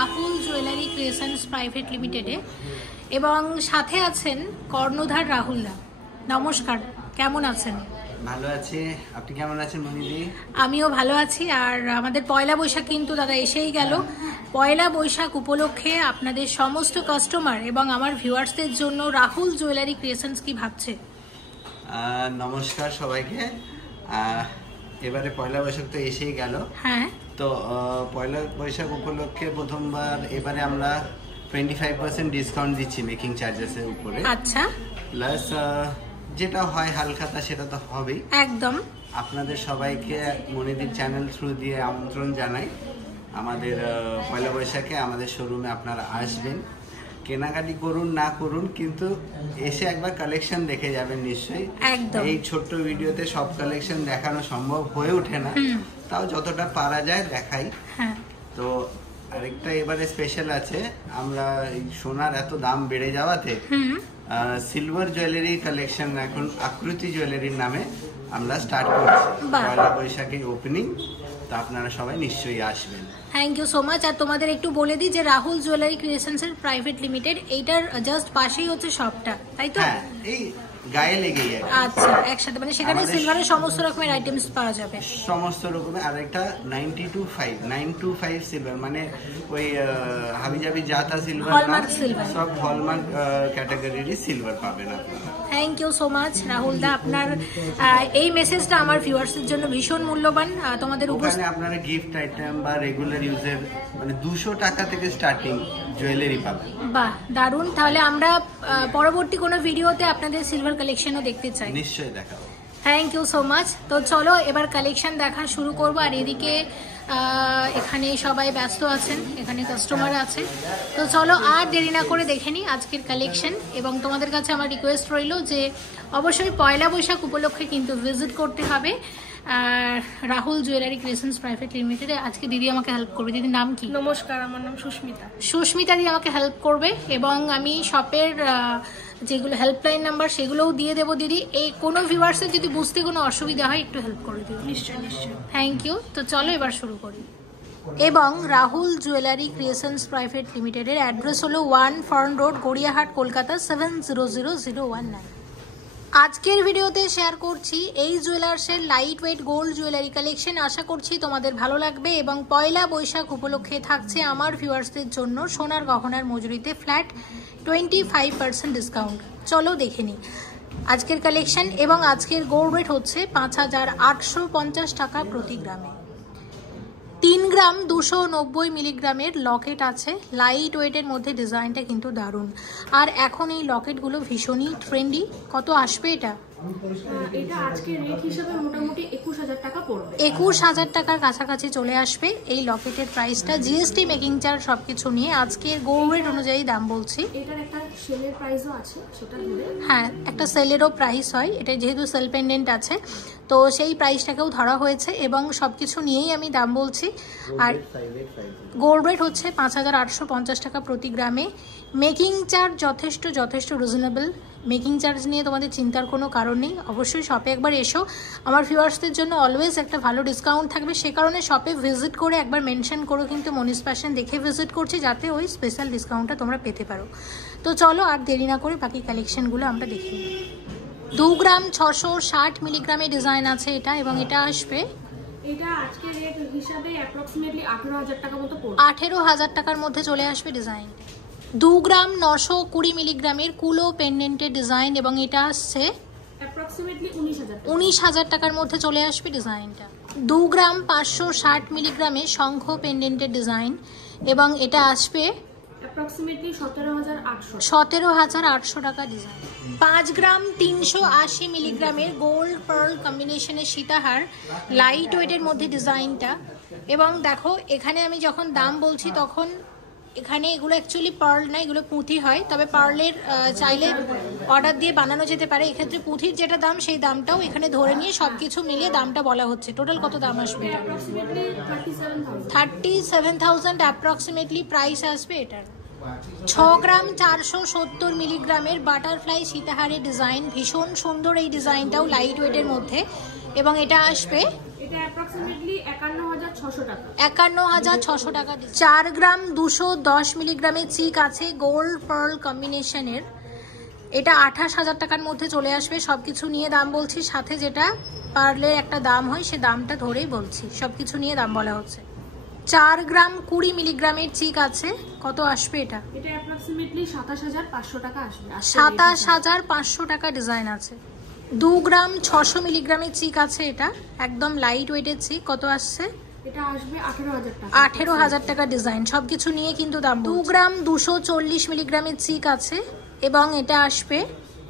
Rahul jewellery creations private লিমিটেডে এবং সাথে আছেন কর্ণধার রাহুলদা। নমস্কার, কেমন আছেন? ভালো আছি, আপনি কেমন আছেন মনিদি? আমিও ভালো আছি। আর আমাদের পয়লা বৈশাখ কিন্তু দাদা এসেই গেল। পয়লা বৈশাখ উপলক্ষে আপনাদের সমস্ত কাস্টমার এবং আমার ভিউয়ার্সদের জন্য রাহুল জুয়েলারি ক্রিয়েশনস কি ভাবছে? নমস্কার সবাইকে। এবারে পয়লা বৈশাখ তো এসেই গেল। হ্যাঁ, তো পয়লা বৈশাখ উপলক্ষে প্রথমবার এবারে আমরা 25% ডিসকাউন্ট দিচ্ছি মেকিং চার্জেসের উপরে। আচ্ছা, প্লাস যেটা হয় হালখাতা সেটা তো হবেই। একদম। আপনাদের সবাইকে মনিদির চ্যানেল থ্রু দিয়ে আমন্ত্রণ জানাই আমাদের পয়লা বৈশাখে আমাদের শোরুমে আপনারা আসবেন, কেনাকাটি করুন না করুন, কিন্তু এসে একবার কালেকশন দেখে যাবেন নিশ্চয়ই। এই ছোট্ট ভিডিওতে সব কালেকশন দেখানো সম্ভব হয়ে ওঠে না, তাও যতটা পারা যায় দেখাই। তো আরেকটা এবারে স্পেশাল আছে, আমরা সোনার এত দাম বেড়ে যাওয়াতে সিলভার জুয়েলারি কালেকশন এখন আকৃতি জুয়েলারির নামে আমরা স্টার্ট করছি। পয়লা বৈশাখে ওপেনিং, তো আপনারা সবাই নিশ্চয়ই আসবেন। Thank you so much. আর তোমাদের একটু বলে দিই যে রাহুল জুয়েলারি ক্রিয়েশনস এর প্রাইভেট লিমিটেড, এইটার জাস্ট পাশেই হচ্ছে শপটা, তাই তো? হ্যাঁ, এই গায়ে লেগেই। আচ্ছা, একসাথে মানে সেখানে সিলভারের সমস্ত রকমের আইটেমস পাওয়া যাবে, সমস্ত রকমের। আর একটা 925 সিলভার, মানে ওই হাবিজাবি জাতা সিলভার, হলমার্ক সিলভার, সব হলমার্ক ক্যাটাগরির সিলভার পাবেন আপনারা। Thank you so much Rahul da. আপনার এই মেসেজটা আমার ভিউয়ার্সদের জন্য ভীষণ মূল্যবান। তোমাদের ওখানে আপনারা গিফট আইটেম বা রেগুলার ইউজের মানে 200 টাকা থেকে স্টার্টিং জুয়েলারি পাবেন। বাহ, দারুণ। তাহলে আমরা পরবর্তী কোনো ভিডিওতে আপনাদের সিলভার কালেকশনও দেখতে চাই। নিশ্চয়ই দেখাবো। Thank you so much. তো চলো এবার কালেকশন দেখা শুরু করবো। আর এদিকে এখানে সবাই ব্যস্ত আছেন, এখানে কাস্টমার আছে। তো চলো আর দেরি না করে দেখে নিই আজকের কালেকশন। এবং তোমাদের কাছে আমার রিকোয়েস্ট রইল যে অবশ্যই পয়লা বৈশাখ উপলক্ষে কিন্তু ভিজিট করতে হবে রাহুল জুয়েলারি ক্রিয়েশনস প্রাইভেট লিমিটেডে। আজকে দিদি আমাকে হেল্প করবে। দিদির নাম কি? নমস্কার, আমার নাম সুস্মিতা। সুস্মিতা দিদি আমাকে হেল্প করবে এবং আমি শপের যেগুলো হেল্পলাইন নাম্বার সেগুলোও দিয়ে দেবো। দিদি, এই কোনো ভিউয়ার্সের যদি বুঝতে কোনো অসুবিধা হয় একটু হেল্প করে দিও। নিশ্চয়ই নিশ্চয়ই। Thank you. তো চলো এবার শুরু করি। এবং রাহুল জুয়েলারি ক্রিয়েশনস প্রাইভেট লিমিটেডের অ্যাড্রেস হলো 1 ফর্ন রোড, গড়িয়াহাট, কলকাতা 700019। আজকের ভিডিওতে শেয়ার করছি এই জুয়েলার্সের light weight gold jewellery collection. আশা করছি তোমাদের ভালো লাগবে। এবং পয়লা বৈশাখ উপলক্ষে থাকছে আমার ভিউয়ার্সদের জন্য সোনার গহনার মজুরিতে ফ্ল্যাট 25% ডিসকাউন্ট। চলো দেখে নিই আজকের কালেকশন। এবং আজকের গোল্ড রেট হচ্ছে 5850 টাকা প্রতি গ্রামে। 3 গ্রাম 290 মিলিগ্রামের লকেট আছে, লাইট ওয়েটের মধ্যে। ডিজাইনটা কিন্তু দারুণ। আর এখন এই লকেটগুলো ভীষণই ট্রেন্ডি। কত আসবে এটা? এটা আজকে রেট হিসাবে মোটামুটি 21,000 টাকা পড়বে। 21,000 টাকার কাছাকাছি চলে আসবে এই লকেটের প্রাইসটা, জিএসটি মেকিং চার্জ সবকিছু নিয়ে আজকের গোল্ড রেট অনুযায়ী দাম বলছি। এটার একটা সেলের প্রাইসও আছে, সেটা ধরে হ্যাঁ, একটা সেলেরও প্রাইস হয়, এটা যেহেতু সেল পেন্ডেন্ট আছে তো সেই প্রাইসটাকেও ধরা হয়েছে এবং সবকিছু নিয়েই আমি দাম বলছি। আর গোল্ড রেট হচ্ছে 5,850 টাকা প্রতি গ্রামে। মেকিং চার্জ যথেষ্ট রিজনেবল, মেকিং চার্জ নিয়ে তোমাদের চিন্তার কোনো কারণ নেই। অবশ্যই শপে একবার এসো, আমার ভিউয়ার্সদের জন্য অলওয়েজ একটা ভালো ডিসকাউন্ট থাকবে, সে কারণে শপে ভিজিট করে একবার মেনশন করো কিন্তু মনিস ফ্যাশন দেখে ভিজিট করছি, যাতে ওই স্পেশাল ডিসকাউন্টটা তোমরা পেতে পারো। তো চলো আর দেরি না করে বাকি কালেকশনগুলো আমরা দেখি। 2 গ্রাম 660 মিলিগ্রামের ডিজাইন আছে এটা, এবং এটা আসবে এটা আজকে রেট হিসাবে অ্যাপ্রক্সিমেটলি 18,000 টাকা মতো পড়বে। 18,000 টাকার মধ্যে চলে আসবে ডিজাইন। 2 গ্রাম 920 মিলিগ্রামের কুলো পেন্ডেন্টের ডিজাইন, এবং এটা আসছে অ্যাপ্রক্সিমেটলি 19,000 টাকা। 19,000 টাকার মধ্যে চলে আসবে ডিজাইনটা। 2 গ্রাম 560 মিলিগ্রামের শঙ্খ পেন্ডেন্টের ডিজাইন, এবং এটা আসবে অ্যাপ্রক্সিমেটলি 17,800। 17,800 টাকা ডিজাইন। 5 গ্রাম 380 মিলিগ্রামের গোল্ড পার্ল কম্বিনেশনের সীতাহার, লাইট ওয়েটের মধ্যে ডিজাইনটা। এবং দেখো এখানে আমি যখন দাম বলছি তখন এখানে এগুলো অ্যাকচুয়ালি পার্ল না, এগুলো পুঁথি হয়, তবে পার্লের চাইলে অর্ডার দিয়ে বানানো যেতে পারে। এক্ষেত্রে পুঁথির যেটা দাম সেই দামটাও এখানে ধরে নিয়ে সব কিছু মিলিয়ে দামটা বলা হচ্ছে। টোটাল কত দাম আসবে? অ্যাপ্রক্সিমেটলি 37,000। 37,000 অ্যাপ্রক্সিমেটলি প্রাইস আসবে এটার। 6 গ্রাম 470 মিলিগ্রামের বাটারফ্লাই সীতাহারের ডিজাইন, ভীষণ সুন্দর এই ডিজাইনটাও লাইট ওয়েটের মধ্যে, এবং এটা আসবে এটা অ্যাপ্রক্সিমেটলি 51,600 টাকা। 51,600 টাকা। 4 গ্রাম 210 মিলিগ্রামের চিক আছে গোল্ড পার্ল কম্বিনেশনের, এটা 28,000 টাকার মধ্যে চলে আসবে। সবকিছু নিয়ে দাম বলছি, সাথে যেটা পার্লের একটা দাম হয় সে দামটা ধরেই বলছি, সবকিছু নিয়ে দাম বলা হচ্ছে। 4 গ্রাম 20 মিলিগ্রামের চিক আছে, কত আসবে এটা? এটা অ্যাপ্রক্সিমেটলি 27,500 টাকা আসবে। 27,500 টাকা ডিজাইন আছে। 2 গ্রাম 600 মিলিগ্রামের চিক আছে, এটা একদম লাইট ওয়েটের চিক, কত আসছে? এটা আসবে 18,000 টাকা। 18,000 টাকা ডিজাইন, সবকিছু নিয়ে কিন্তু দাম। 2 গ্রাম 240 মিলিগ্রামের চিক আছে, এবং এটা আসবে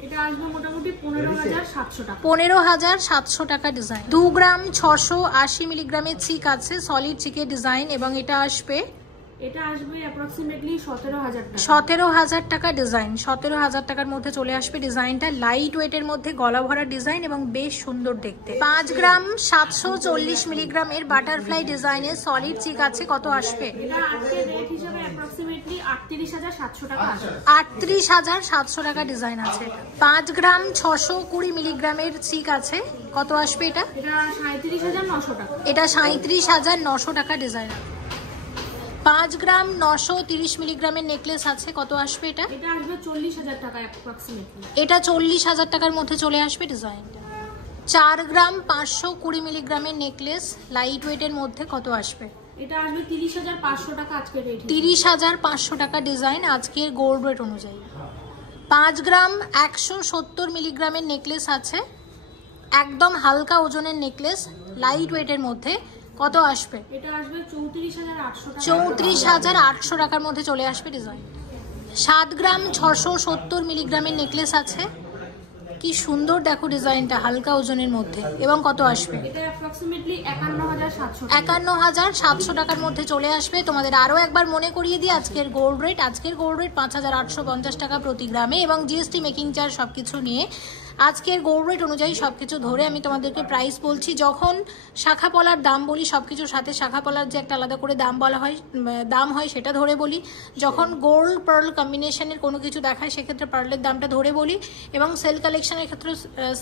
এটা আসবে মোটামুটি 15,700 টাকা। 15,700 টাকা ডিজাইন। 2 গ্রাম 680 মিলিগ্রামের চিক আছে, সলিড চিকের ডিজাইন, এবং এটা আসবে এটা আসবে অ্যাপ্রক্সিমেটলি 17,000 টাকা। 17,000 টাকা ডিজাইন। 17,000 টাকার মধ্যে চলে আসবে ডিজাইনটা, লাইট ওয়েটের মধ্যে গলা ভরা ডিজাইন এবং বেশ সুন্দর দেখতে। 5 গ্রাম 740 মিলিগ্রামের বাটারফ্লাই ডিজাইনের সলিড চিক আছে, কত আসবে? এটা আজকে রেট হিসাবে অ্যাপ্রক্সিমেটলি 38,700 টাকা আসবে। 38,700 টাকা ডিজাইন আছে। 5 গ্রাম 620 মিলিগ্রামের চিক আছে, কত আসবে এটা? এটা 37,900 টাকা। এটা 37,900 টাকা ডিজাইন। 5 গ্রাম 930 মিলিগ্রামের নেকলেস আছে, কত আসবে এটা? এটা আসবে 40,000 টাকা অ্যাপ্রক্সিমেটলি। এটা 40,000 টাকার মধ্যে চলে আসবে ডিজাইনটা। 4 গ্রাম 520 মিলিগ্রামের নেকলেস লাইট ওয়েটের মধ্যে, কত আসবে? এটা আসবে 30,500 টাকা আজকে রেট। 30,500 টাকা ডিজাইন আজকের গোল্ড রেট অনুযায়ী। 5 গ্রাম 170 মিলিগ্রামের নেকলেস আছে, একদম হালকা ওজনের নেকলেস লাইট ওয়েটের মধ্যে, কত আসবে? এটা আসবে 34,800 টাকা। 34,800 টাকার মধ্যে চলে আসবে ডিজাইন। 7 গ্রাম 670 মিলিগ্রামের নেকলেস আছে, কি সুন্দর দেখো ডিজাইনটা, হালকা ওজনের মধ্যে, এবং কত আসবে? এটা অ্যাপ্রক্সিমেটলি 51,700 টাকা। 51,700 টাকার মধ্যে চলে আসবে। তোমাদের আরও একবার মনে করিয়ে দিই আজকের গোল্ড রেট। আজকের গোল্ড রেট 5,850 টাকা প্রতি গ্রামে, এবং জিএসটি মেকিং চার্জ সবকিছু নিয়ে আজকের গোল্ড রেট অনুযায়ী সবকিছু ধরে আমি তোমাদেরকে প্রাইস বলছি। যখন শাখা পলার দাম বলি সবকিছুর সাথে শাখা পলার যে একটা আলাদা করে দাম হয় সেটা ধরে বলি। যখন গোল্ড পার্ল কম্বিনেশনের কোনো কিছু দেখায় সেক্ষেত্রে পার্লের দামটা ধরে বলি, এবং সেল কালেকশনের ক্ষেত্রে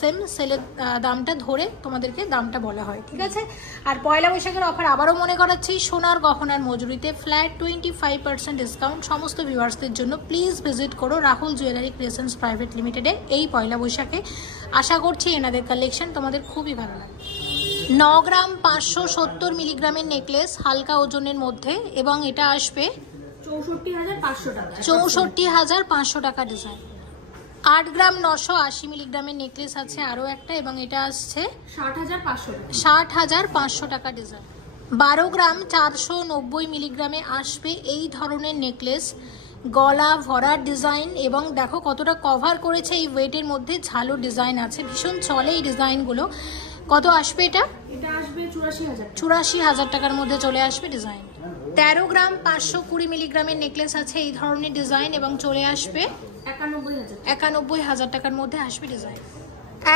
সেম সেলের দামটা ধরে তোমাদেরকে দামটা বলা হয়, ঠিক আছে? আর পয়লা বৈশাখের অফার আবারও মনে করাচ্ছি, সোনার গহনার মজুরিতে ফ্ল্যাট 25% ডিসকাউন্ট সমস্ত ভিউয়ার্সদের জন্য। প্লিজ ভিজিট করো রাহুল জুয়েলারি ক্রিয়েশনস প্রাইভেট লিমিটেডে এই পয়লা বৈশাখে। আশা করছি এনাদের কালেকশন তোমাদের খুবই ভালো লাগে। 9 গ্রাম 570 মিলিগ্রামের নেকলেস হালকা ওজনের মধ্যে, এবং এটা আসবে 64,500 টাকা। 64,500 টাকা ডিজাইন। 8 গ্রাম 980 মিলিগ্রামের নেকলেস আছে আরও একটা, এবং এটা আসছে 60,500 টাকা। 60,500 টাকা ডিজাইন। 12 গ্রাম 490 মিলিগ্রামে আসবে এই ধরনের নেকলেস, গলা ভরার ডিজাইন এবং দেখো কতটা কভার করেছে এই ওয়েটের মধ্যে, ঝালো ডিজাইন আছে, ভীষণ চলে এই ডিজাইনগুলো। কত আসবে এটা? এটা আসবে 84,000। 84,000 টাকার মধ্যে চলে আসবে ডিজাইন। 13 গ্রাম 520 মিলিগ্রামের নেকলেস আছে এই ধরনের ডিজাইন এবং চলে আসবে 91,000 টাকার মধ্যে আসবে ডিজাইন।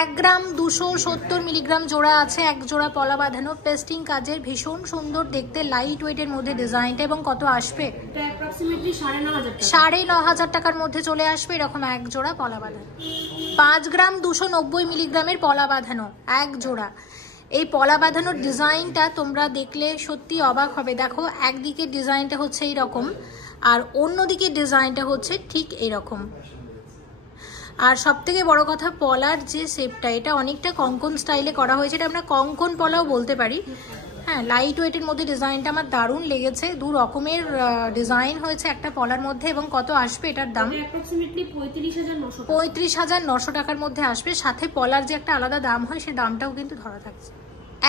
1 গ্রাম 270 মিলিগ্রাম জোড়া আছে, এক জোড়া পলা বাঁধানো পেস্টিং কাজের, ভীষণ সুন্দর দেখতে, লাইট ওয়েটের মধ্যে ডিজাইনটা এবং কত আসবে? এটা অ্যাপ্রক্সিমেটলি 9,500 টাকা। 9,500 টাকার মধ্যে চলে আসবে এরকম এক জোড়া পলা বাঁধানো। 5 গ্রাম 290 মিলিগ্রামের পলা বাঁধানো এক জোড়া। এই পলা বাঁধানোর ডিজাইনটা তোমরা দেখলে সত্যি অবাক হবে। দেখো একদিকে ডিজাইনটা হচ্ছে এইরকম আর অন্যদিকে ডিজাইনটা হচ্ছে ঠিক এইরকম। আর সব থেকে বড় কথা পলার যে শেপটা, এটা অনেকটা কঙ্কন স্টাইলে করা হয়েছে, এটা আমরা কঙ্কন পলাও বলতে পারি। হ্যাঁ, লাইট ওয়েটের মধ্যে ডিজাইনটা আমার দারুণ লেগেছে। 2 রকমের ডিজাইন হয়েছে একটা পলার মধ্যে। এবং কত আসবে এটার দাম? অ্যাপ্রক্সিমেটলি 35,900। 35,900 টাকার মধ্যে আসবে। সাথে পলার যে একটা আলাদা দাম হয় সে দামটাও কিন্তু ধরা থাকছে।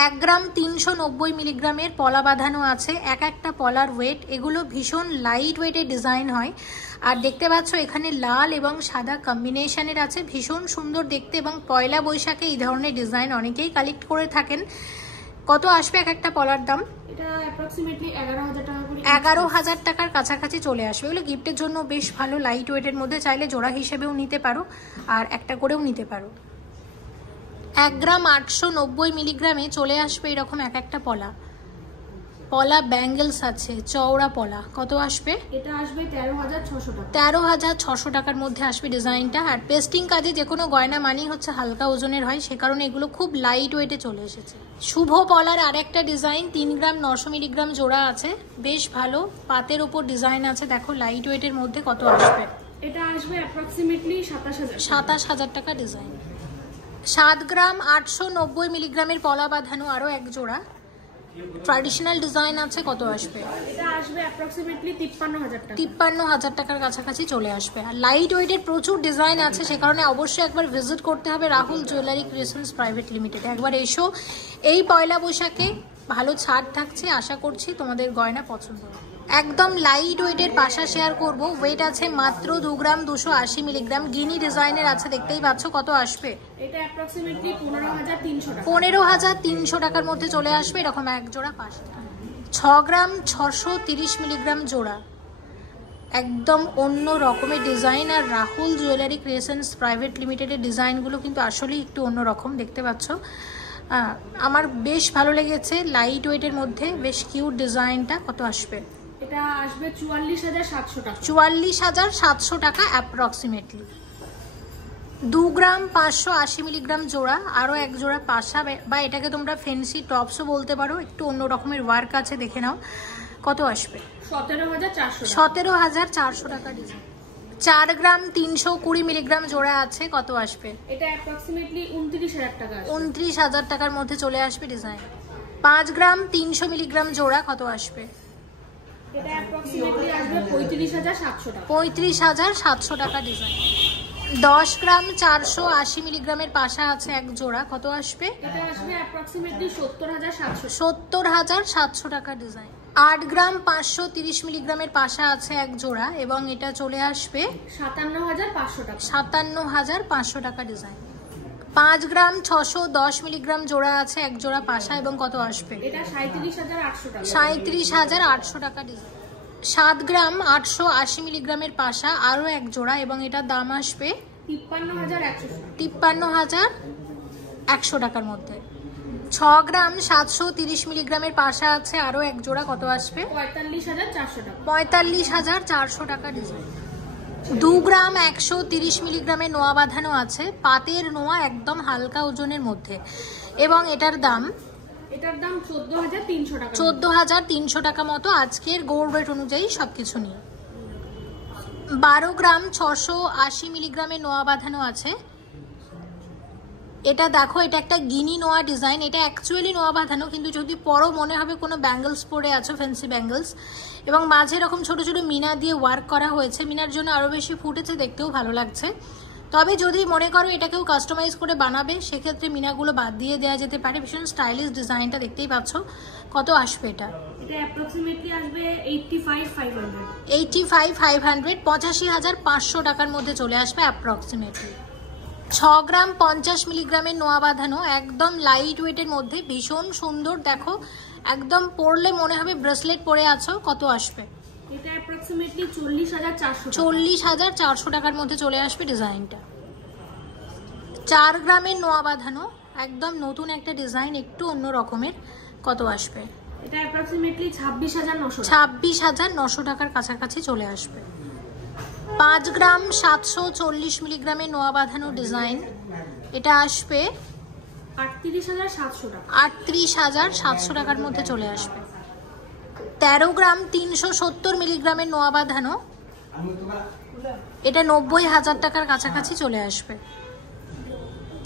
1 গ্রাম 390 মিলিগ্রামের পলা বাঁধানো আছে, এক একটা পলার ওয়েট। এগুলো ভীষণ লাইট ওয়েটের ডিজাইন হয়। আর দেখতে পাচ্ছ এখানে লাল এবং সাদা কম্বিনেশনের আছে, ভীষণ সুন্দর দেখতে। এবং পয়লা বৈশাখে এই ধরনের ডিজাইন অনেকেই কালেক্ট করে থাকেন। কত আসবে এক একটা পলার দাম? এটা অ্যাপ্রক্সিমেটলি 11,000 টাকা করে। 11,000 টাকার কাছাকাছি চলে আসবে। এগুলো গিফটের জন্য বেশ ভালো, লাইট ওয়েটের মধ্যে, চাইলে জোড়া হিসেবেও নিতে পারো আর একটা করেও নিতে পারো। 1 গ্রাম 890 মিলিগ্রামে চলে আসবে এরকম এক একটা পলা। পলা ব্যাঙ্গেলস আছে, চওড়া পলা। কত আসবে? এটা আসবে 13,600 টাকা। 13,600 টাকার মধ্যে আসবে ডিজাইনটা। আর পেস্টিং কাজে যে কোনো গয়না মানেই হচ্ছে হালকা ওজনের হয়, সে কারণে এগুলো খুব লাইট ওয়েটে চলে এসেছে। শুভ পলার আর একটা ডিজাইন, 3 গ্রাম 900 মিলিগ্রাম জোড়া আছে, বেশ ভালো পাতের ওপর ডিজাইন আছে। দেখো লাইট ওয়েটের মধ্যে কত আসবে? এটা আসবে অ্যাপ্রক্সিমেটলি 27,000। 27,000 টাকা ডিজাইন। 7 গ্রাম 890 মিলিগ্রামের পলা বাঁধানো আরও এক জোড়া ট্র্যাডিশনাল ডিজাইন আছে। কত আসবে? এটা আসবে অ্যাপ্রক্সিমেটলি 53,000 টাকা। 53,000 টাকার কাছাকাছি চলে আসবে। আর লাইট ওয়েটের প্রচুর ডিজাইন আছে, সে কারণে অবশ্যই একবার ভিজিট করতে হবে Rahul jewellery creations private limited. একবার এসো। এই পয়লা বৈশাখে ভালো ছাড় থাকছে, আশা করছি তোমাদের গয়না পছন্দ হবে। একদম লাইট ওয়েটের পাশা শেয়ার করব। ওয়েট আছে মাত্র 2 গ্রাম 280 মিলিগ্রাম, গিনি ডিজাইনের আছে, দেখতেই পাচ্ছ। কত আসবে? এটা অ্যাপ্রক্সিমেটলি 15,300 টাকা। 15,300 টাকার মধ্যে চলে আসবে এরকম এক জোড়া পাশা। 6 গ্রাম 630 মিলিগ্রাম জোড়া, একদম অন্য রকমের ডিজাইন। আর রাহুল জুয়েলারি ক্রিয়েশনস প্রাইভেট লিমিটেডের ডিজাইনগুলো কিন্তু আসলেই একটু অন্যরকম, দেখতে পাচ্ছ। আমার বেশ ভালো লেগেছে, লাইট ওয়েটের মধ্যে বেশ কিউট ডিজাইনটা। কত আসবে? এটা আসবে 44,700 টাকা। 44,700 টাকা অ্যাপ্রক্সিমেটলি। 2 গ্রাম 580 মিলিগ্রাম জোড়া, আরও এক জোড়া পাশা, বা এটাকে তোমরা ফেন্সি টপসও বলতে পারো, একটু অন্য রকমের ওয়ার্ক আছে, দেখে নাও। কত আসবে? 17,400 টাকা। 17,400 টাকা ডিজাইন। 4 গ্রাম 320 মিলিগ্রাম জোড়া আছে। কত আসবে? এটা অ্যাপ্রক্সিমেটলি 29,000 টাকা। 29,000 টাকার মধ্যে চলে আসবে ডিজাইন। 5 গ্রাম 300 মিলিগ্রাম জোড়া। কত আসবে? এটা অ্যাপ্রক্সিমেটলি আসবে 35,700 টাকা। 35,700 টাকা ডিজাইন। 10 গ্রাম 480 মিলিগ্রামের পাশা আছে এক জোড়া। কত আসবে? এটা আসবে অ্যাপ্রক্সিমেটলি 70,700। 70,700 টাকা ডিজাইন। 8 গ্রাম 530 মিলিগ্রামের পাশা আছে এক জোড়া এবং এটা চলে আসবে 57,500 টাকা। 57,500 টাকা ডিজাইন। 5 গ্রাম 610 মিলিগ্রাম জোড়া আছে এক জোড়া পাশা এবং কত আসবে? এটা 37,800 টাকা। 37,800 টাকা ডিজাইন। 7 গ্রাম 880 মিলিগ্রামের পাশা আরও এক জোড়া এবং এটার দাম আসবে 53,100 টাকার মধ্যে। 6 গ্রাম 730 মিলিগ্রামের পাশা আছে আরও এক জোড়া। কত আসবে? 45,400 টাকা। 45,400 টাকা ডিজাইন। 2 গ্রাম 130 মিলিগ্রামের নোয়া বাঁধানো আছে, পাতের নোয়া, একদম হালকা ওজনের মধ্যে এবং এটার দাম 14,300 টাকা। 14,300 টাকা মতো আজকের গোল্ড রেট অনুযায়ী সবকিছু নিয়ে। 12 গ্রাম 680 মিলিগ্রামের নোয়া বাঁধানো আছে। এটা দেখো, এটা একটা গিনি নোয়া ডিজাইন। এটা অ্যাকচুয়ালি নোয়া বাঁধানো, কিন্তু যদি পরো মনে হবে কোনো ব্যাঙ্গলস পরে আছো, ফ্যান্সি ব্যাঙ্গলস, এবং মাঝে এরকম ছোট ছোট মিনা দিয়ে ওয়ার্ক করা হয়েছে। মিনার জন্য আরও বেশি ফুটেছে, দেখতেও ভালো লাগছে। তবে যদি মনে করো এটাকেও কাস্টমাইজ করে বানাবে, সেক্ষেত্রে মিনাগুলো বাদ দিয়ে দেওয়া যেতে পারে। ভীষণ স্টাইলিশ ডিজাইনটা, দেখতেই পাচ্ছ। কত আসবে এটা? এটা অ্যাপ্রক্সিমেটলি আসবে 85,500 85,500 85,500 টাকার মধ্যে চলে আসবে অ্যাপ্রক্সিমেটলি। 6 গ্রাম 50 মিলিগ্রামের নোয়া বাঁধানো, একদম লাইট ওয়েটের মধ্যে, ভীষণ সুন্দর। দেখো একদম পরলে মনে হবে ব্রেসলেট পরে আছো। কত আসবে? এটা অ্যাপ্রক্সিমেটলি 40,400 40,400 টাকার মধ্যে চলে আসবে ডিজাইনটা। 4 গ্রামের নোয়া বাঁধানো, একদম নতুন একটা ডিজাইন, একটু অন্য রকমের। কত আসবে? এটা অ্যাপ্রক্সিমেটলি 26,900 26,900 টাকার কাছাকাছি চলে আসবে। 5 গ্রাম 740 মিলিগ্রামের নোয়া বাঁধানো ডিজাইন, এটা আসবে 38,700 টাকা। 38,700 টাকার মধ্যে চলে আসবে। 13 গ্রাম 370 মিলিগ্রামের নোয়া বাঁধানো, এটা 90,000 টাকার কাছাকাছি চলে আসবে।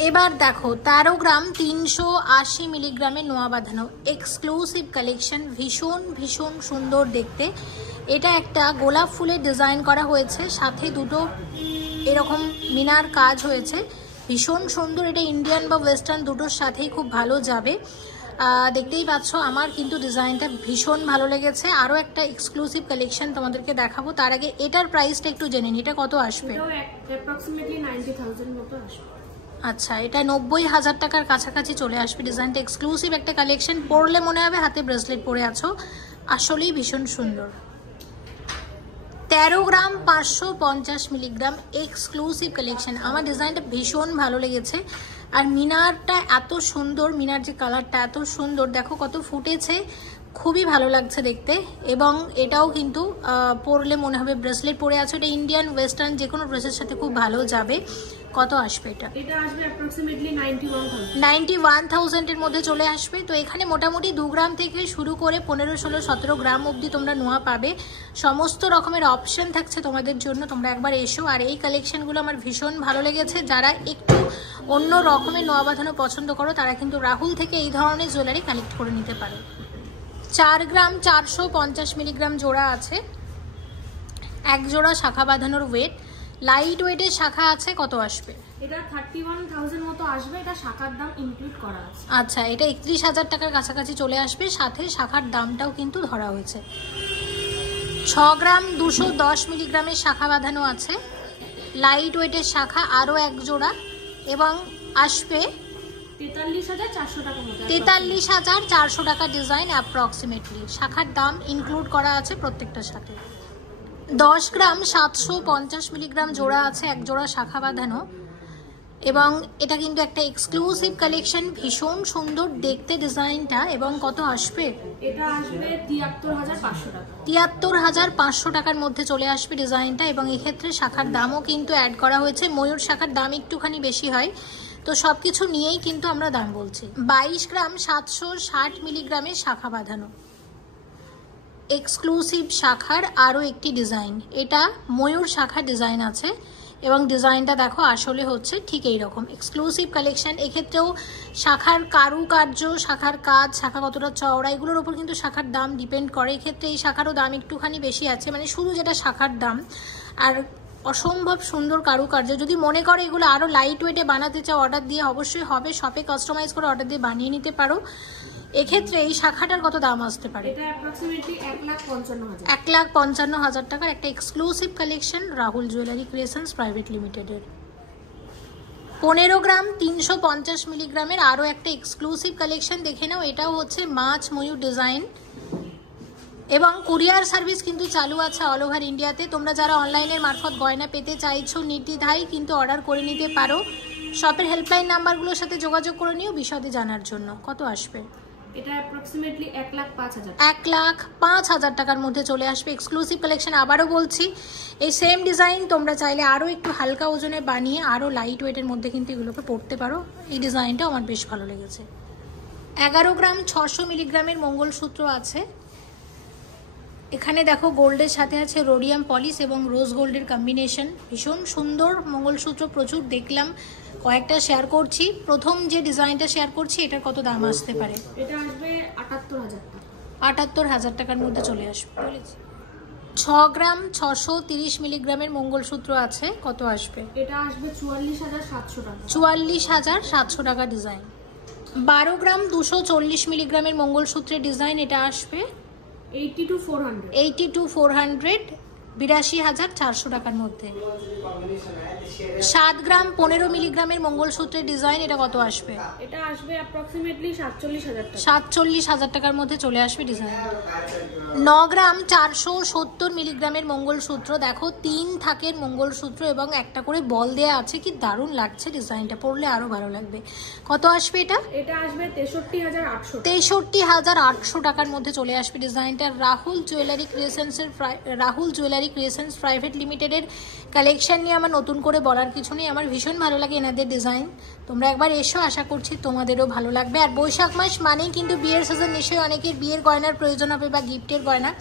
এবার দেখো 13 গ্রাম 380 মিলিগ্রামের নোয়া বাঁধানো, এক্সক্লুসিভ কালেকশন, ভীষণ ভীষণ সুন্দর দেখতে। এটা একটা গোলাপ ফুলের ডিজাইন করা হয়েছে, সাথে দুটো এরকম মিনার কাজ হয়েছে, ভীষণ সুন্দর। এটা ইন্ডিয়ান বা ওয়েস্টার্ন দুটোর সাথেই খুব ভালো যাবে। দেখতেই পাচ্ছ আমার কিন্তু ডিজাইনটা ভীষণ ভালো লেগেছে। আরও একটা এক্সক্লুসিভ কালেকশন তোমাদেরকে দেখাবো, তার আগে এটার প্রাইসটা একটু জেনে নিই। এটা কত আসবে? এটাও অ্যাপ্রক্সিমেটলি 90,000 মতো আসবে। আচ্ছা, এটা 90,000 টাকার কাছাকাছি চলে আসবে। ডিজাইনটা এক্সক্লুসিভ একটা কালেকশন, পরলে মনে হবে হাতে ব্রেসলেট পরে আছো, আসলেই ভীষণ সুন্দর। 13 গ্রাম 550 মিলিগ্রাম এক্সক্লুসিভ কালেকশন। আমার ডিজাইনটা ভীষণ ভালো লেগেছে, আর মিনারটা এত সুন্দর, মিনার যে কালারটা এত সুন্দর, দেখো কত ফুটেছে, খুবই ভালো লাগছে দেখতে। এবং এটাও কিন্তু পরলে মনে হবে ব্রেসলেট পরে আছে। এটা ইন্ডিয়ান ওয়েস্টার্ন যে কোনো ড্রেসের সাথে খুব ভালো যাবে। কত আসবে এটা? এটা আসবে অ্যাপ্রক্সিমেটলি 91,000 91,000 এর মধ্যে চলে আসবে। তো এখানে মোটামুটি 2 গ্রাম থেকে শুরু করে 15, 16, 17 গ্রাম অবধি তোমরা নোয়া পাবে। সমস্ত রকমের অপশন থাকছে তোমাদের জন্য, তোমরা একবার এসো। আর এই কালেকশনগুলো আমার ভীষণ ভালো লেগেছে। যারা একটু অন্য রকমের নোয়া বাঁধানো পছন্দ করো তারা কিন্তু রাহুল থেকে এই ধরনের জুয়েলারি কালেক্ট করে নিতে পারো। 4 গ্রাম 450 মিলিগ্রাম জোড়া আছে, এক জোড়া শাখা বাঁধানোর ওয়েট, লাইট ওয়েটের শাখা আছে। কত আসবে? এটা 31,000 মতো আসবে, এটা শাখার দাম ইনক্লুড করা আছে। আচ্ছা, এটা 31,000 টাকার কাছাকাছি চলে আসবে, সাথে শাখার দামটাও কিন্তু ধরা হয়েছে। 6 গ্রাম 210 মিলিগ্রামের শাখা বাঁধানো আছে, লাইট ওয়েটের শাখা আরও এক জোড়া, এবং আসবে 43,400 টাকা মতো। 43,400 টাকা ডিজাইন অ্যাপ্রক্সিমেটলি, শাখার দাম ইনক্লুড করা আছে প্রত্যেকটার সাথে। 10 গ্রাম 750 মিলিগ্রাম জোড়া আছে, এক জোড়া শাখা বাঁধানো, এবং এটা কিন্তু একটা এক্সক্লুসিভ কালেকশন, ভীষণ সুন্দর দেখতে ডিজাইনটা। এবং কত আসবে? এটা আসবে 73,500 টাকা। 73,500 টাকার মধ্যে চলে আসবে ডিজাইনটা। এবং এক্ষেত্রে শাখার দামও কিন্তু অ্যাড করা হয়েছে, ময়ূর শাখার দাম একটুখানি বেশি হয়, তো সব কিছু নিয়েই কিন্তু আমরা দাম বলছি। 22 গ্রাম 760 মিলিগ্রামের শাখা বাঁধানো, এক্সক্লুসিভ শাখার আরও একটি ডিজাইন। এটা ময়ূর শাখা ডিজাইন আছে, এবং ডিজাইনটা দেখো আসলে হচ্ছে ঠিক এই রকম এক্সক্লুসিভ কালেকশন। এক্ষেত্রেও শাখার কারুকার্য, শাখার কাজ, শাখা কতটা চওড়া, এগুলোর ওপর কিন্তু শাখার দাম ডিপেন্ড করে। এক্ষেত্রে এই শাখারও দাম একটুখানি বেশি আছে, মানে শুধু যেটা শাখার দাম। আর অসম্ভব সুন্দর কারুকার্য। যদি মনে করো এগুলো আরও লাইট ওয়েটে বানাতে চাও, অর্ডার দিয়ে অবশ্যই হবে, শপে কাস্টমাইজ করে অর্ডার দিয়ে বানিয়ে নিতে পারো। এক্ষেত্রে এই শাখাটার কত দাম আসতে পারে? এটা অ্যাপ্রক্সিমেটলি 1,55,000। 1,55,000 টাকার একটা exclusive collection Rahul jewellery creations private লিমিটেডের। 15 গ্রাম 350 মিলিগ্রামের আরও একটা এক্সক্লুসিভ কালেকশন দেখে নাও। এটাও হচ্ছে মাছ ময়ূর ডিজাইন, এবং কুরিয়ার সার্ভিস কিন্তু চালু আছে অল ওভার ইন্ডিয়াতে। তোমরা যারা অনলাইনের মারফত গয়না পেতে চাইছো নির্দ্বিধায় কিন্তু অর্ডার করে নিতে পারো। শপের হেল্পলাইন নাম্বারগুলোর সাথে যোগাযোগ করে নিও বিশদে জানার জন্য। কত আসবে? এটা অ্যাপ্রক্সিমেটলি 1,05,000। 1,05,000 টাকার মধ্যে চলে আসবে এক্সক্লুসিভ কালেকশন। আবারও বলছি, এই সেম ডিজাইন তোমরা চাইলে আরও একটু হালকা ওজনে বানিয়ে আরও লাইট ওয়েটের মধ্যে কিন্তু এগুলোকে পরতে পারো। এই ডিজাইনটা আমার বেশ ভালো লেগেছে। 11 গ্রাম 600 মিলিগ্রামের মঙ্গলসূত্র আছে। এখানে দেখো গোল্ডের সাথে আছে রোডিয়াম পলিশ এবং রোজ গোল্ডের কম্বিনেশন, ভীষণ সুন্দর মঙ্গলসূত্র প্রচুর দেখলাম, কয়েকটা শেয়ার করছি। প্রথম যে ডিজাইনটা শেয়ার করছি এটার কত দাম আসতে পারে? এটা আসবে 78,000 টাকা। 78,000 টাকার মধ্যে চলে আসবে। 6 গ্রাম 630 মিলিগ্রামের মঙ্গলসূত্র আছে, কত আসবে? এটা আসবে 44,700 টাকা। 44,700 টাকা ডিজাইন। 12 গ্রাম 240 মিলিগ্রামের মঙ্গলসূত্রের ডিজাইন, এটা আসবে 82,400 82,400 টাকার মধ্যে। 7 গ্রাম 15 মিলিগ্রামের মঙ্গলসূত্রের ডিজাইন, এটা কত আসবে? এটা আসবে অ্যাপ্রক্সিমেটলি 47,000 টাকা। 47,000 টাকার মধ্যে চলে আসবে ডিজাইন। 9 গ্রাম 470 মিলিগ্রামের মঙ্গলসূত্র, দেখো 3 থাকের মঙ্গলসূত্র এবং একটা করে বল দেয়া আছে, কি দারুণ লাগছে ডিজাইনটা, পরলে আরো ভালো লাগবে। কত আসবে এটা? এটা আসবে 63,800। 63,800 টাকার মধ্যে চলে আসবে ডিজাইনটা। রাহুল জুয়েলারি ক্রিয়েশনস প্রাইভেট লিমিটেডের কালেকশন নিয়ে আমার নতুন করে বলার কিছু নেই, আমার ভীষণ ভালো লাগে এনাদের ডিজাইন। তোমরা একবার এসো, আশা করছি তোমাদেরও ভালো লাগবে। আর বৈশাখ মাস মানেই কিন্তু বিয়ের সিজন, নিশ্চয়ই অনেকের বিয়ের গয়নার প্রয়োজন হবে বা গিফটের গয়না।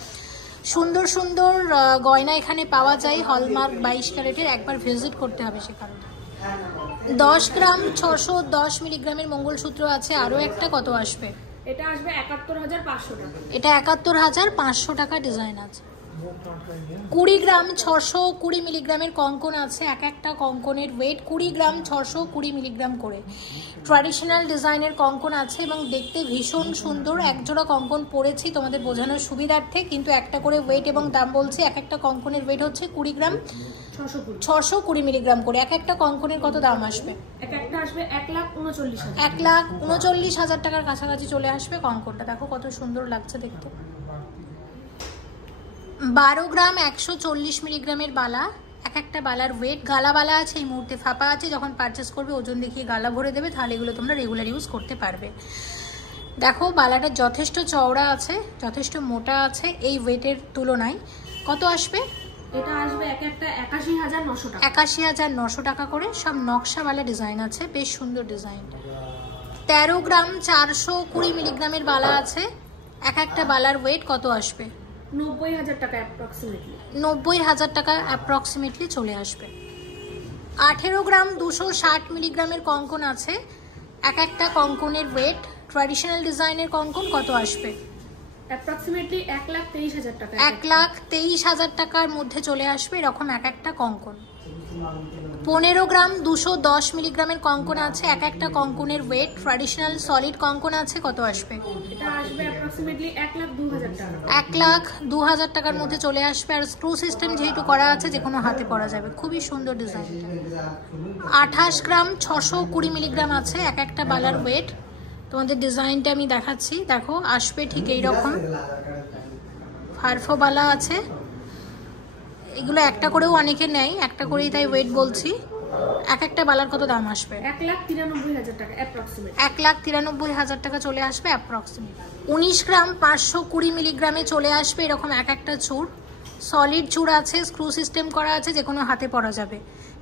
সুন্দর সুন্দর গয়না এখানে পাওয়া যায়, হলমার্ক 22 ক্যারেটের, একবার ভিজিট করতে হবে সে কারণে। 10 গ্রাম 610 মিলিগ্রামের মঙ্গলসূত্র আছে, আরও একটা, কত আসবে? এটা আসবে 71,500 টাকা। এটা 71,500 টাকা ডিজাইন আছে। 20 গ্রাম 620 মিলিগ্রামের কঙ্কন আছে, এক একটা কঙ্কনের ওয়েট 20 গ্রাম 620 মিলিগ্রাম করে। ট্র্যাডিশনাল ডিজাইনের কঙ্কন আছে এবং দেখতে ভীষণ সুন্দর। একজোড়া কঙ্কন পরেছি তোমাদের বোঝানোর সুবিধার্থে, কিন্তু একটা করে ওয়েট এবং দাম বলছি। এক একটা কঙ্কনের ওয়েট হচ্ছে 20 গ্রাম 620 মিলিগ্রাম করে। এক একটা কঙ্কনের কত দাম আসবে? এক একটা আসবে 1,39,000। 1,39,000 টাকার কাছাকাছি চলে আসবে কঙ্কনটা। দেখো কত সুন্দর লাগছে দেখতে। 12 গ্রাম 140 মিলিগ্রামের বালা, এক একটা বালার ওয়েট। গালা বালা আছে, এই মুহূর্তে ফাঁপা আছে, যখন পারচেস করবে ওজন দেখিয়ে গালা ভরে দেবে, তাহলে এগুলো তোমরা রেগুলার ইউজ করতে পারবে। দেখো বালাটা যথেষ্ট চওড়া আছে, যথেষ্ট মোটা আছে এই ওয়েটের তুলনায়। কত আসবে? এটা আসবে এক একটা 81,900 টাকা। 81,900 টাকা করে। সব নকশাওয়ালা ডিজাইন আছে, বেশ সুন্দর ডিজাইনটা। 13 গ্রাম 420 মিলিগ্রামের বালা আছে, এক একটা বালার ওয়েট কত আসবে? 90,000 টাকা অ্যাপ্রক্সিমেটলি। 90,000 টাকা অ্যাপ্রক্সিমেটলি চলে আসবে। 18 গ্রাম 260 মিলিগ্রামের কঙ্কন আছে, এক একটা কঙ্কনের ওয়েট। ট্র্যাডিশনাল ডিজাইনের কঙ্কন, কত আসবে? অ্যাপ্রক্সিমেটলি 1,23,000 টাকা। 1,23,000 টাকার মধ্যে চলে আসবে এরকম এক একটা কঙ্কন। 15 গ্রাম 210 মিলিগ্রামের কঙ্কন আছে, এক একটা কঙ্কনের ওয়েট। ট্র্যাডিশনাল সলিড কঙ্কন আছে, কত আসবে? এটা আসবে অ্যাপ্রক্সিমেটলি 1,02,000 টাকা। 1,02,000 টাকার মধ্যে চলে আসবে। আর স্ক্রু সিস্টেম যেহেতু করা আছে, যে কোনো হাতে পরা যাবে, খুবই সুন্দর ডিজাইন। 28 গ্রাম 620 মিলিগ্রাম আছে, এক একটা বালার ওয়েট। তোমাদের ডিজাইনটা আমি দেখাচ্ছি, দেখো আসবে ঠিক এইরকম। ফারফো বালা আছে, এগুলো একটা করেও অনেকে নেয়, একটা করেই তাই ওয়েট বলছি। এক একটা বালার কত দাম আসবে? 1,93,000 টাকা অ্যাপ্রক্সিমেট। 1,93,000 টাকা চলে আসবে অ্যাপ্রক্সিমেট। 19 গ্রাম 520 মিলিগ্রামে চলে আসবে এরকম এক একটা চূড়। সলিড চূড় আছে, স্ক্রু সিস্টেম করা আছে, যে কোনো হাতে পরা যাবে।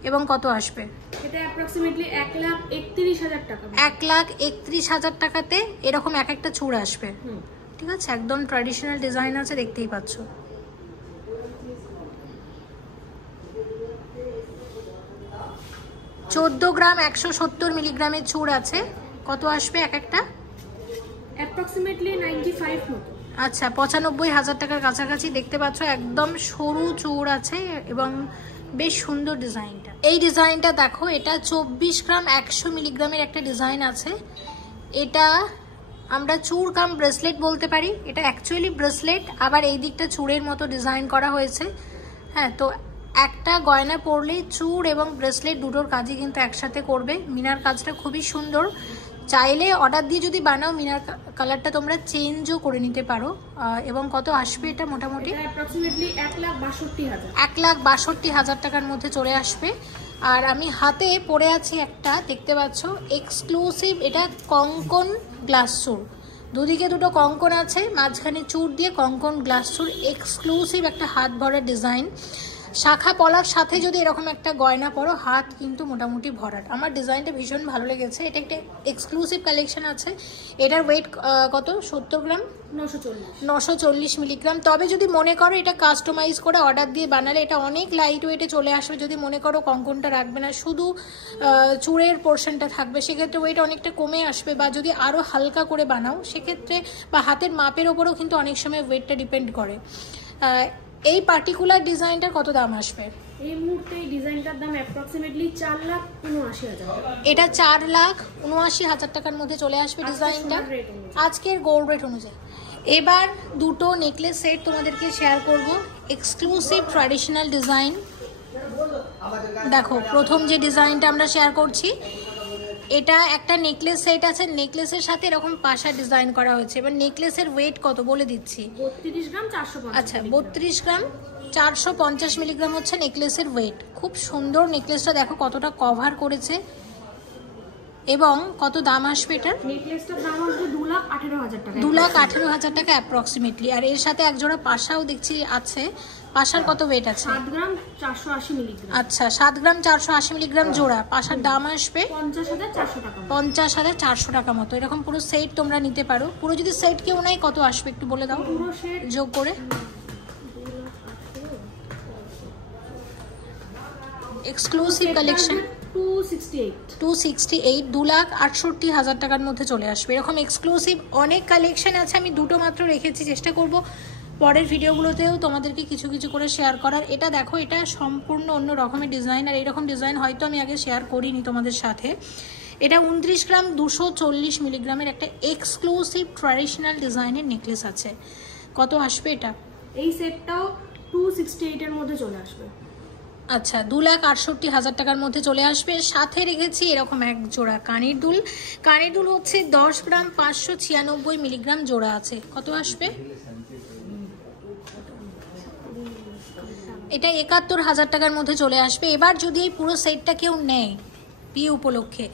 এবং কত আসবে? এটা অ্যাপ্রক্সিমেটলি 1,31,000 টাকা। 1,31,000 টাকাতে এরকম এক একটা চূড় আসবে। ঠিক আছে, একদম ট্র্যাডিশনাল ডিজাইন আছে, দেখতেই পাচ্ছ। 14 গ্রাম 170 মিলিগ্রামের চূড় আছে, কত আসবে এক একটা? অ্যাপ্রক্সিমেটলি 95 মতো। আচ্ছা, 95,000 টাকার কাছাকাছি। দেখতে পাচ্ছ একদম সরু চূড় আছে এবং বেশ সুন্দর ডিজাইনটা। এই ডিজাইনটা দেখো, এটা 24 গ্রাম 100 মিলিগ্রামের একটা ডিজাইন আছে। এটা আমরা চূড় কাম ব্রেসলেট বলতে পারি। এটা অ্যাকচুয়ালি ব্রেসলেট, আবার এই দিকটা চূড়ের মতো ডিজাইন করা হয়েছে। হ্যাঁ, তো একটা গয়না পরলেই চূড় এবং ব্রেসলেট দুটোর কাজই কিন্তু একসাথে করবে। মিনার কাজটা খুবই সুন্দর। চাইলে অর্ডার দিয়ে যদি বানাও, মিনার কালারটা তোমরা চেঞ্জও করে নিতে পারো। এবং কত আসবে এটা মোটামুটি? অ্যাপ্রক্সিমেটলি 1,62,000। 1,62,000 টাকার মধ্যে চলে আসবে। আর আমি হাতে পরে আছি একটা, দেখতে পাচ্ছ এক্সক্লুসিভ, এটা কঙ্কন গ্লাস চূড়। দুদিকে দুটো কঙ্কন আছে, মাঝখানে চূড় দিয়ে কঙ্কন গ্লাস চূড়, এক্সক্লুসিভ একটা হাত ভরার ডিজাইন। শাখা পলার সাথে যদি এরকম একটা গয়না পরো, হাত কিন্তু মোটামুটি ভরাট। আমার ডিজাইনটা ভীষণ ভালো লেগেছে। এটা একটা এক্সক্লুসিভ কালেকশন আছে। এটার ওয়েট কত? 70 গ্রাম 940 মিলিগ্রাম। তবে যদি মনে করো এটা কাস্টমাইজ করে অর্ডার দিয়ে বানালে এটা অনেক লাইট ওয়েটে চলে আসবে। যদি মনে করো কঙ্কনটা রাখবে না, শুধু চূড়ের পোর্শনটা থাকবে, সেক্ষেত্রে ওয়েট অনেকটা কমে আসবে। বা যদি আরও হালকা করে বানাও সেক্ষেত্রে, বা হাতের মাপের ওপরেও কিন্তু অনেক সময় ওয়েটটা ডিপেন্ড করে। এই পার্টিকুলার ডিজাইনটার কত দাম আসবে? এই মুহূর্তে এই ডিজাইনটার দাম অ্যাপ্রক্সিমেটলি 4,79,000 টাকা। এটা 4,79,000 টাকার মধ্যে চলে আসবে ডিজাইনটা, আজকের গোল্ড রেট অনুযায়ী। এবার দুটো নেকলেস সেট তোমাদেরকে শেয়ার করব, এক্সক্লুসিভ ট্র্যাডিশনাল ডিজাইন। দেখো প্রথম যে ডিজাইনটা আমরা শেয়ার করছি, এটা একটা নেকলেস সেট আছে, নেকলেসের সাথে এরকম পাশা ডিজাইন করা হয়েছে। এবার নেকলেসের ওয়েট কত বলে দিচ্ছি। 32 গ্রাম 450। আচ্ছা 32 গ্রাম 450 মিলিগ্রাম হচ্ছে নেকলেসের ওয়েট। খুব সুন্দর নেকলেসটা, দেখো কতটা কভার করেছে এবং কত দাম আসবে এটার। নেকলেসটার দাম আসবে 2,18,000 টাকা। 2,18,000 টাকা অ্যাপ্রক্সিমেটলি। আর এর সাথে একজোড়া পাশাও দেখছি আছে। পাশার কত ওয়েট আছে? 7 গ্রাম 480 মিলিগ্রাম। আচ্ছা 7 গ্রাম 480 মিলিগ্রাম জোড়া। পাশার দাম আসবে 50,400 টাকা। 50,400 টাকা মতো। এরকম পুরো সেট তোমরা নিতে পারো। পুরো যদি সেট কেউ নাই কত আসবে একটু বলে দাও পুরো সেট যোগ করে। এক্সক্লুসিভ কালেকশন 268, 2,68,000 টাকার মধ্যে চলে আসবে। এরকম এক্সক্লুসিভ অনেক কালেকশন আছে, আমি দুটো মাত্র রেখেছি। চেষ্টা করব পরের ভিডিওগুলোতেও তোমাদেরকে কিছু কিছু করে শেয়ার করার। এটা দেখো, এটা সম্পূর্ণ অন্য রকমের ডিজাইন, আর এরকম ডিজাইন হয়তো আমি আগে শেয়ার করিনি তোমাদের সাথে। এটা 29 গ্রাম 240 মিলিগ্রামের একটা এক্সক্লুসিভ ট্র্যাডিশনাল ডিজাইনের নেকলেস আছে। কত আসবে এটা? এই সেটটাও 268 এর মধ্যে চলে আসবে। আচ্ছা 2,68,000 টাকার মধ্যে চলে আসবে। সাথে রেখেছি এরকম এক জোড়া কানের দুল। কানের দুল হচ্ছে 10 গ্রাম 596 মিলিগ্রাম জোড়া আছে। কত আসবে এটা? 71,000 টাকার মধ্যে চলে আসবে। এবার যদি এই পুরো সেটটা কেউ নেয় বিয়ে উপলক্ষে,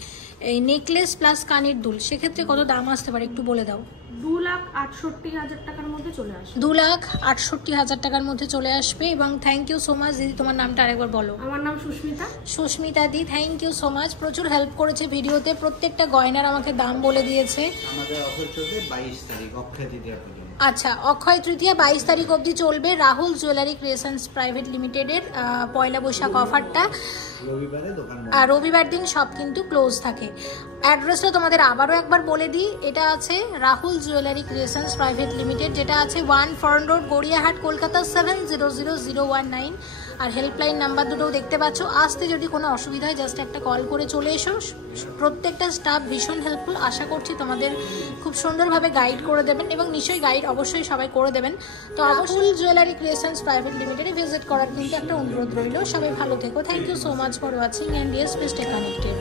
এই নেকলেস প্লাস কানের দুল, সেক্ষেত্রে কত দাম আসতে পারে একটু বলে দাও। 2,68,000 টাকার মধ্যে চলে আসবে। 2,68,000 টাকার মধ্যে চলে আসবে। এবং থ্যাংক ইউ সো মাচ দিদি, তোমার নামটা আরেকবার বলো। আমার নাম সুস্মিতা। সুস্মিতা দি, থ্যাংক ইউ সো মাচ। প্রচুর হেল্প করেছে ভিডিওতে, প্রত্যেকটা গয়নার আমাকে দাম বলে দিয়েছে। আমাদের অফার চলবে 22 তারিখ অক্ষয় তৃতীয়া পর্যন্ত। আচ্ছা অক্ষয় তৃতীয়া 22 তারিখ অবধি চলবে রাহুল জুয়েলারি ক্রিয়েশনস প্রাইভেট লিমিটেডের পয়লা বৈশাখ অফারটা। রবিবারে দোকান বন্ধ। আর রবিবার দিন সব কিন্তু ক্লোজ থাকে। অ্যাড্রেসটা তোমাদের আবারও একবার বলে দিই, এটা আছে Rahul jewellery creations private limited, যেটা আছে 1 ফরেন রোড গড়িয়াহাট কলকাতা 700019। আর হেল্পলাইন নাম্বার দুটোও দেখতে পাচ্ছ। আসতে যদি কোনো অসুবিধা হয় জাস্ট একটা কল করে চলে এসো। প্রত্যেকটা স্টাফ ভীষণ হেল্পফুল, আশা করছি তোমাদের খুব সুন্দরভাবে গাইড করে দেবেন, এবং নিশ্চয়ই গাইড অবশ্যই সবাই করে দেবেন। তো রাহুল জুয়েলারি ক্রিয়েশনস প্রাইভেট লিমিটেডে ভিজিট করার কিন্তু একটা অনুরোধ রইল। সবাই ভালো থেকো। Thank you so much for watching, and yes please stay connected.